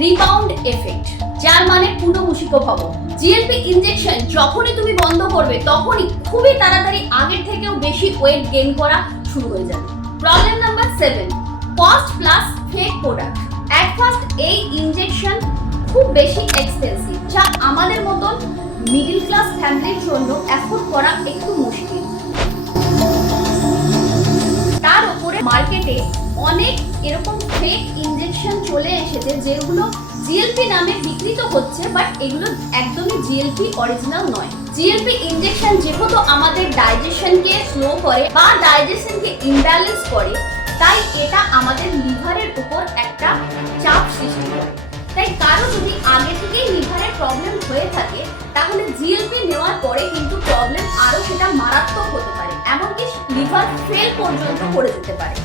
Rebound effect, যার মানে পুনঃমূষিকভব। GLP injection যখনই তুমি বন্ধ করবে তখনই খুবই তাড়াতাড়ি আগের থেকেও বেশি ওয়েট গেইন করা শুরু হয়ে যাবে। Problem number 7, cost plus fake product. At first এই ইনজেকশন খুব বেশি এক্সপেন্সিভ, যা আমাদের মতন মিডল ক্লাস ফ্যামিলির জন্য অ্যাফোর্ড করা একটু মুশকিল। তার উপরে মার্কেটে অনেক এরকম ফেক ইনজেকশন চলে এসেছে যেগুলো জিএলপি নামে বিক্রিত হচ্ছে, বাট এগুলো একদমই জিএলপি অরিজিনাল নয়। জিএলপি ইনজেকশন যেহেতু আমাদের ডাইজেশনকে স্লো করে বা ডাইজেশনকে ইমব্যালেন্স করে, তাই এটা আমাদের লিভারের উপর একটা চাপ সৃষ্টি করে। তাই কারো যদি আগে থেকেই লিভারের প্রবলেম হয়ে থাকে তাহলে জিএলপি নেওয়ার পরে কিন্তু প্রবলেম আরো সেটা মারাত্মক হতে পারে, এমনকি লিভার ফেল পর্যন্ত করে যেতে পারে।